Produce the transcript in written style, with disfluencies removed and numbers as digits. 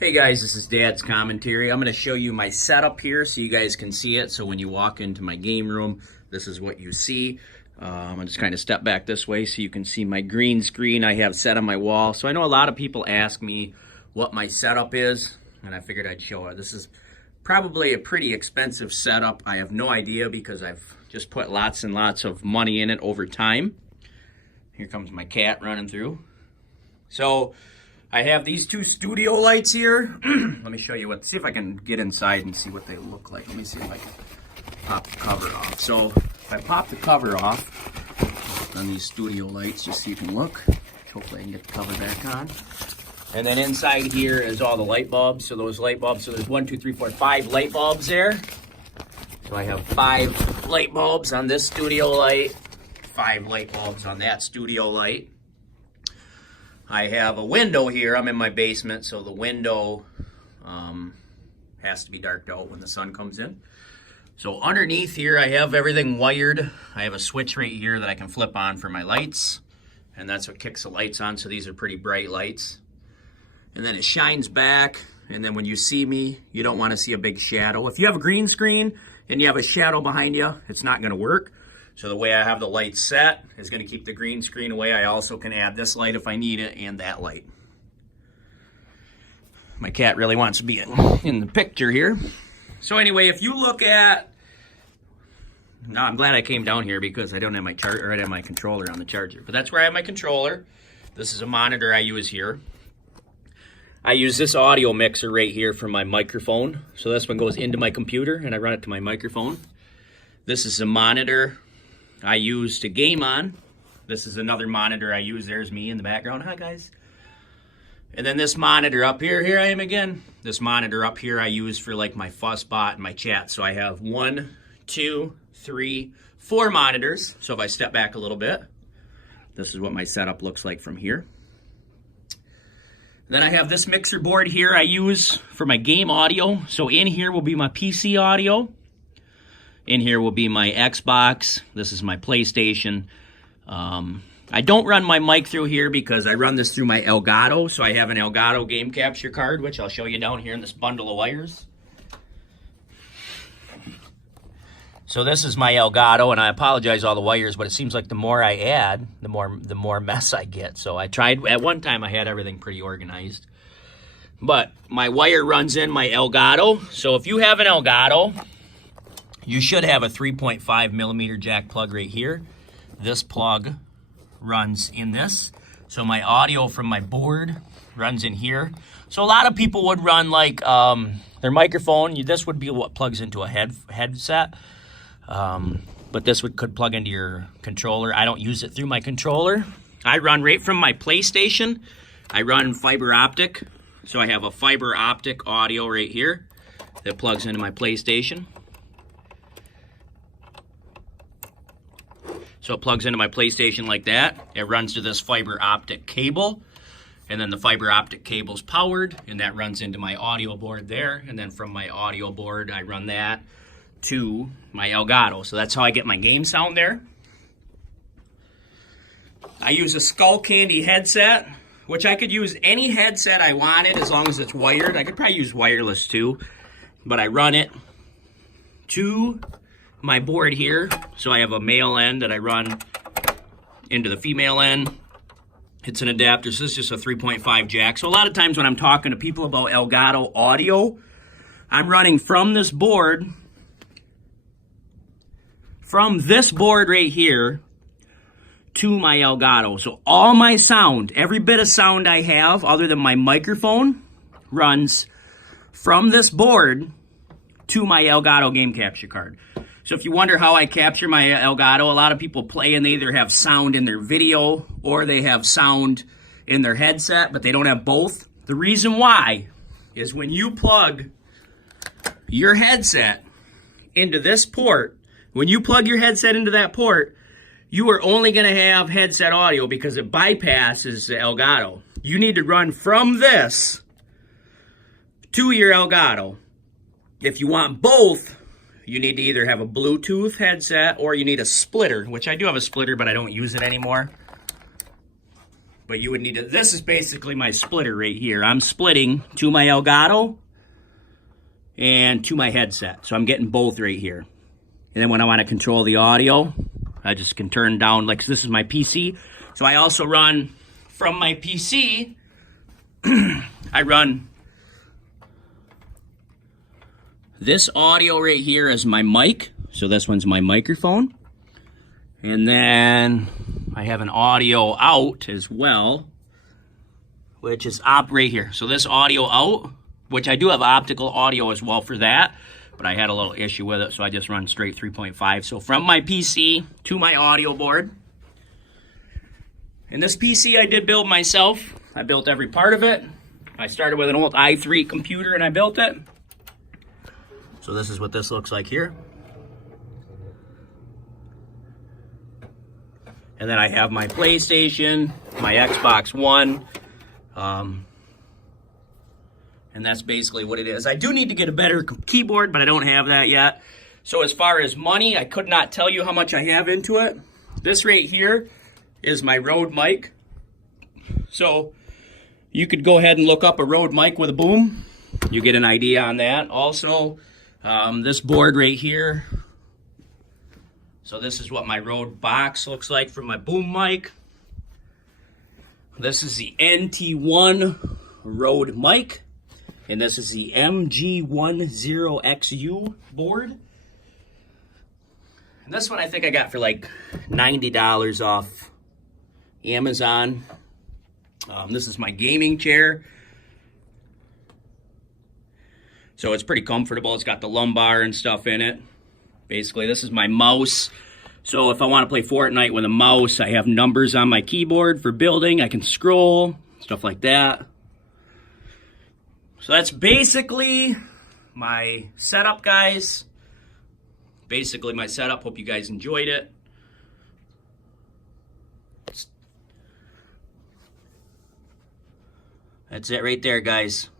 Hey guys, this is Dad's Commentary. I'm going to show you my setup here so you guys can see it. So when you walk into my game room, this is what you see. I'm going to just kind of step back this way so you can see my green screen I have set on my wall. So I know a lot of people ask me what my setup is, and I figured I'd show it. This is probably a pretty expensive setup. I have no idea because I've just put lots and lots of money in it over time. Here comes my cat running through. So I have these two studio lights here. Let me show you see if I can get inside and see what they look like. Let me see if I can pop the cover off. So if I pop the cover off on these studio lights, just so you can look. Hopefully I can get the cover back on. And then inside here is all the light bulbs. So those light bulbs, so there's 1, 2, 3, 4, 5 light bulbs there. So I have 5 light bulbs on this studio light, 5 light bulbs on that studio light. I have a window here. I'm in my basement, so the window has to be darked out when the sun comes in. So underneath here, I have everything wired. I have a switch right here that I can flip on for my lights, and that's what kicks the lights on, so these are pretty bright lights. And then it shines back, and then when you see me, you don't want to see a big shadow. If you have a green screen and you have a shadow behind you, it's not going to work. So the way I have the light set is going to keep the green screen away. I also can add this light if I need it and that light. My cat really wants to be in the picture here. So anyway, if you look at... Now I'm glad I came down here because I don't have my charger, I have my controller on the charger. But that's where I have my controller. This is a monitor I use here. I use this audio mixer right here for my microphone. So this one goes into my computer and I run it to my microphone. This is a monitor I use to game on. This is another monitor I use. There's me in the background. Hi, guys. And then this monitor up here, here I am again. This monitor up here I use for like my fuzzbot and my chat. So I have 1, 2, 3, 4 monitors. So if I step back a little bit, this is what my setup looks like from here. Then I have this mixer board here I use for my game audio. So in here will be my PC audio. In here will be my Xbox. This is my PlayStation. I don't run my mic through here because I run this through my Elgato. So I have an Elgato game capture card, which I'll show you down here in this bundle of wires. So this is my Elgato, and I apologize all the wires, but it seems like the more I add, the more mess I get. So I tried, at one time I had everything pretty organized. But my wire runs in my Elgato. So if you have an Elgato, you should have a 3.5 millimeter jack plug right here. This plug runs in this. So my audio from my board runs in here. So a lot of people would run like their microphone. This would be what plugs into a headset. But this could plug into your controller. I don't use it through my controller. I run right from my PlayStation. I run fiber optic. So I have a fiber optic audio right here that plugs into my PlayStation. So it plugs into my PlayStation like that. It runs to this fiber optic cable, and then the fiber optic cable's powered, and that runs into my audio board there, and then from my audio board, I run that to my Elgato. So that's how I get my game sound there. I use a Skull Candy headset, which I could use any headset I wanted as long as it's wired. I could probably use wireless too, but I run it to my board here. So I have a male end that I run into the female end. It's an adapter, so this is just a 3.5 jack. So a lot of times when I'm talking to people about Elgato audio, I'm running from this board right here to my Elgato. So all my sound, every bit of sound I have other than my microphone, runs from this board to my Elgato game capture card. So if you wonder how I capture my Elgato, a lot of people play and they either have sound in their video or they have sound in their headset, but they don't have both. The reason why is when you plug your headset into this port, when you plug your headset into that port, you are only going to have headset audio because it bypasses the Elgato. You need to run from this to your Elgato. If you want both, you need to either have a Bluetooth headset or you need a splitter, which I do have a splitter, but I don't use it anymore. But you would need to, this is basically my splitter right here. I'm splitting to my Elgato and to my headset. So I'm getting both right here. And then when I want to control the audio, I just can turn down, like this is my PC. So I also run from my PC, I run this audio right here as my mic. So this one's my microphone. And then I have an audio out as well, which is right here. So this audio out, which I do have optical audio as well for that, but I had a little issue with it, so I just run straight 3.5. So from my PC to my audio board. And this PC I did build myself. I built every part of it. I started with an old i3 computer and I built it. So this is what this looks like here. And then I have my PlayStation, my Xbox One, and that's basically what it is. I do need to get a better keyboard, but I don't have that yet. So as far as money, I could not tell you how much I have into it. This right here is my Rode mic. So you could go ahead and look up a Rode mic with a boom. You get an idea on that. Also, this board right here. So this is what my Rode box looks like for my boom mic. This is the NT1 Rode mic. And this is the MG10XU board. And this one I think I got for like $90 off Amazon. This is my gaming chair. So it's pretty comfortable. It's got the lumbar and stuff in it. Basically, this is my mouse. So if I want to play Fortnite with a mouse, I have numbers on my keyboard for building. I can scroll, stuff like that. So that's basically my setup, guys. Basically my setup. Hope you guys enjoyed it. That's it right there, guys.